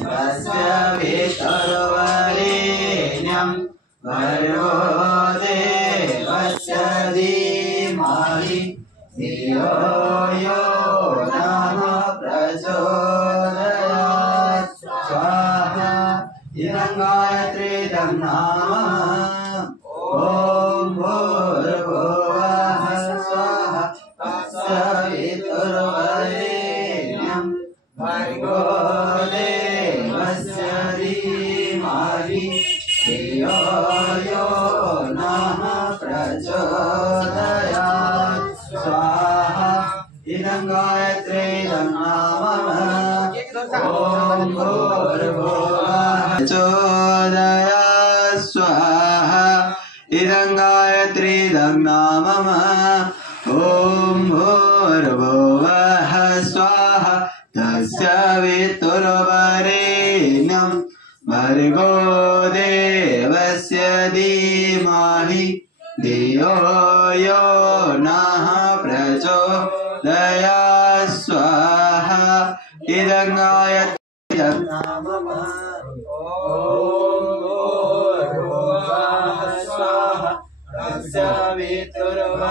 तस्य वितुर्वरेण्यं भर्गो देवस्य धीमहि धियो यो नः प्रचोदयात् स्वाहा इदं गायत्रीदं नाम ॐ भूर्भुवः स्वाहा तस्य वितुर्वरेण्यं भर्गो देवस्य धीमहि धियो यो नः प्रचोदयात् स्वाहा इदं गायत्रीदं नाम ॐ भूर्भुवः प्रचोदयात् स्वाहा इदं गायत्रीदं नाम ॐ भूर्भुवः स्वाहा तस्य वितुर्वरेण्यं भर्गो देवस्य धीमहि धियो यो नः प्रचोदयात् स्वाहा इदं गायत्रीदं नाम ॐ भूर्भुवः स्वाहा तस्य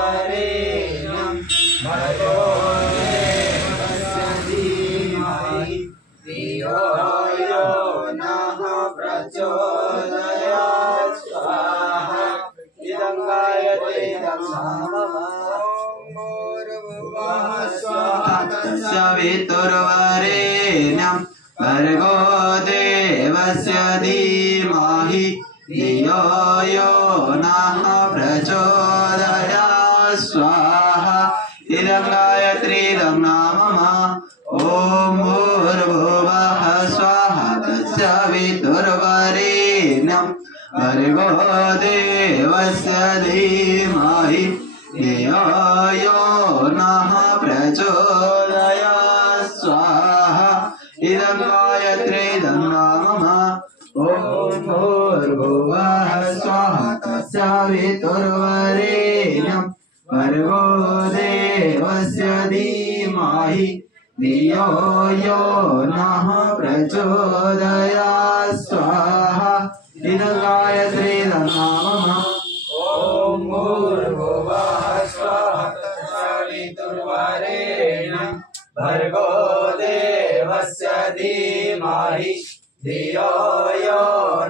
वितुर्वरेण्यं भर्गो देवस्य धीमहि धियो यो नः प्रचोदयात् स्वाहा इदं गायत्रीदं नाम भूर्भुवः स्वाहा तस्य वितुर्वरेण्यं भर्गो देवस्य धीमहि धियो यो नः प्रचोदयात् स्वाहा इदं गायत्रीदं नाम ॐ भूर्भुवः स्वाहा तस्य वितुर्वरेण्यं भर्गो देवस्य धीमहि धियो यो नः प्रचोदयात् स्वाहा इदं गायत्रीदं नाम ॐ भूर्भुवः स्वाहा तस्य वितुर्वरेण्यं भर्गो देवस्य धीमहि धियो यो नः प्रचोदयात् स्वाहा इदं गायत्रीदं नाम ॐ भूर्भुवः स्वाहा तस्य वितुर्वरेण्यं भर्गो देवस्य धीमहि धियो यो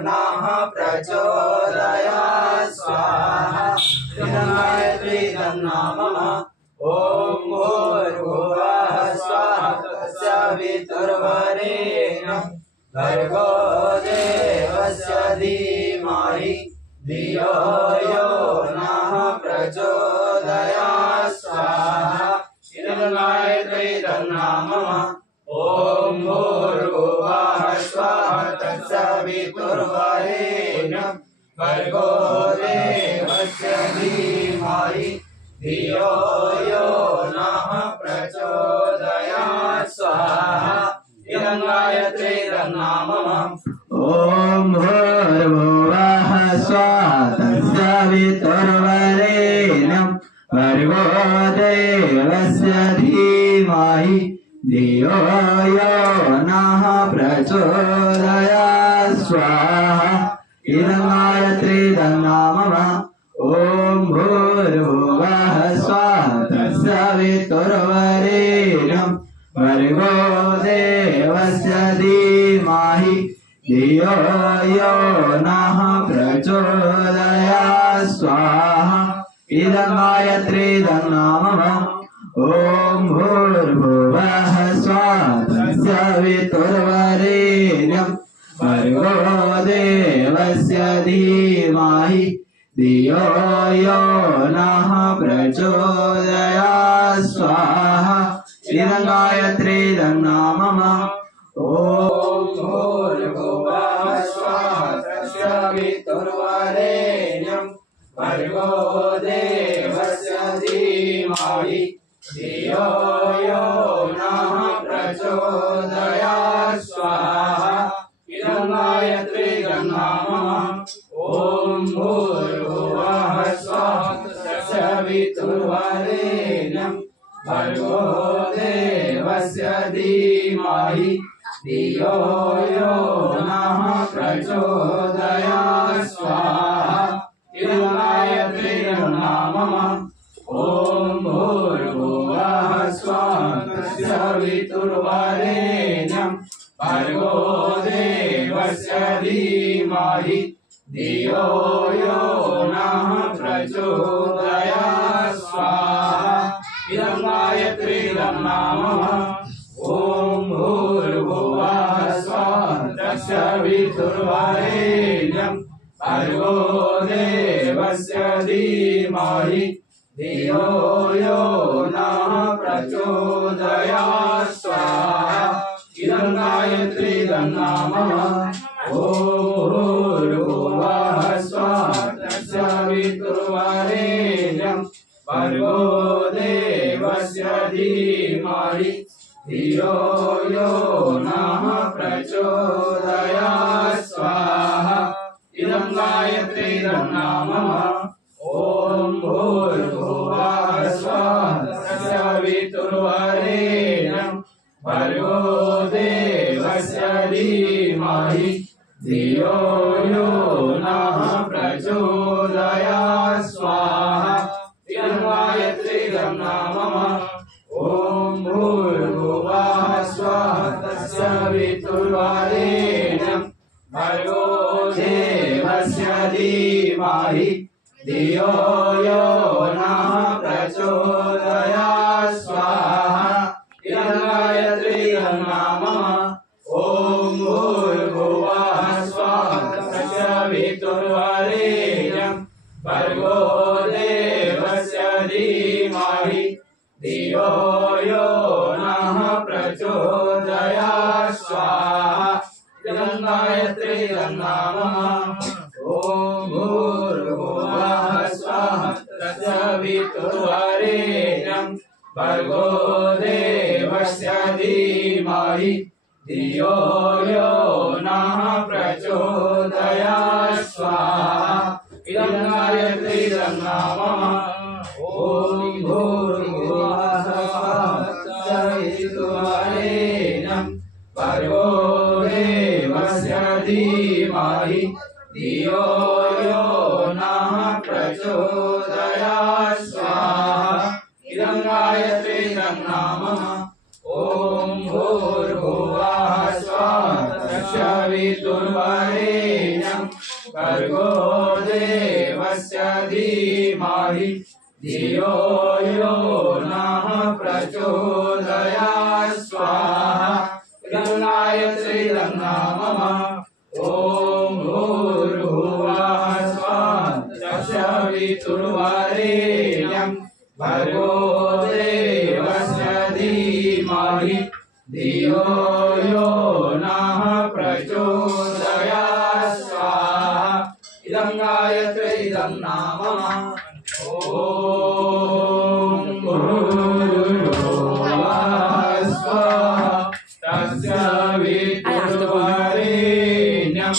नः प्रचोदयात् स्वाहा इदं गायत्रीदं नाम ॐ भूर्भुवः स्वाहा तस्य वितुर्वरेण्यं भर्गो देवस्य धीमहि धियो यो नः प्रचोदयात् स्वाहा इदं गायत्रीदं नाम ॐ भूर्भुवः स्वाहा तस्य वितुर्वरेण्यं भर्गो देवस्य धीमहि धियो यो नः प्रचोदयात् स्वाहा इदं गायत्रीदं नाम ॐ भूर्भुवः स्वाहा तस्य वितुर्वरेण्यं भर्गो देवस्य धीमहि धियो यो नः प्रचोदयात् स्वाहा इदं गायत्रीदं नाम ॐ भूर्भुवः स्वाहा तस्य वितुर्वरेण्यं भर्गो देवस्य धीमहि धियो यो नः प्रचोदयात् स्वाहा इदं गायत्रीदं नाम ॐ भूर्भुवः स्वाहा तस्य वितुर्वरेण्यं भर्गो देवस्य धीमहि धियो यो नः प्रचोदयात् स्वाहा इदं गायत्रीदं नाम ॐ भूर्भुवः स्वाहा तस्य वितुर्वरेण्यं भर्गो देवस्य धीमहि धियो यो नः प्रचोदयात् स्वाहा इदं गायत्रीदं नाम ॐ भूर्भुवः स्वाहा तस्य वितुर्वरेण्यं भर्गो देवस्य धीमहि धियो धियो यो नः प्रचोदयात् स्वाहा इदं गायत्रीरं नाम ॐ भूर्भुवः स्वः तत्सवितुर्वरेण्यं भर्गो देवस्य धीमहि धियो यो नः प्रचोदयात् स्वाहा इदं गायत्रीरं नाम ॐ भूर्भुवः स्वः तत्सवितुर्वरेण्यं भर्गो देवस्य धीमहि धियो यो नः प्रचोदयात् स्वाहा इदं गायत्रीरं नाम ॐ भूर्भुवः स्वः तत्सवितुर्वरेण्यं भर्गो देवस्य धीमहि धियो यो नः प्रचोदयात् स्वाहा इदं गायत्रीरं नाम ॐ भूर्भुवः स्वः तत्सवितुर्वरेण्यं भर्गो देवस्य धीमहि धियो यो नः प्रचोदयात् स्वाहा इदं गायत्रीरं नाम ॐ भूर्भुवः स्वः तत्सवितुर्वरेण्यं भर्गो देवस्य धीमहि धियो यो नः प्रचोदयात् स्वाहा इदं गायत्रीरं नाम ॐ भूर्भुवः स्वः तत्सवितुर्वरेण्यं भर्गो देवस्य धीमहि धियो यो नः प्रचोदयात् स्वाहा इदं गायत्रीरं नाम ॐ भूर्भुवः स्वः तत्सवितुर्वरेण्यं भर्गो देवस्य धीमहि धियो यो नः प्रचोदयात् स्वाहा इदं गायत्रीरं नाम ॐ भूर्भुवः स्वः तत्सवितुर्वरेण्यं भर्गो देवस्य धीमहि धियो यो नः प्रचोदयात् स्वाहा इदं गायत्रीरं नाम ॐ भूर्भुवः स्वः तत्सवितुर्वरेण्यं भर्गो देवस्य धीमहि धियो यो नः प्रचोदयात् स्वाहा इदं गायत्रीरं नाम ॐ भूर्भुवः स्वः तत्सवितुर्वरेण्यं भर्गो देवस्य धीमहि धियो यो नः प्रचोदयात् स्वाहा इदं गायत्रीरं नाम ॐ भूर्भुवः स्वः तत्सवितुर्वरेण्यं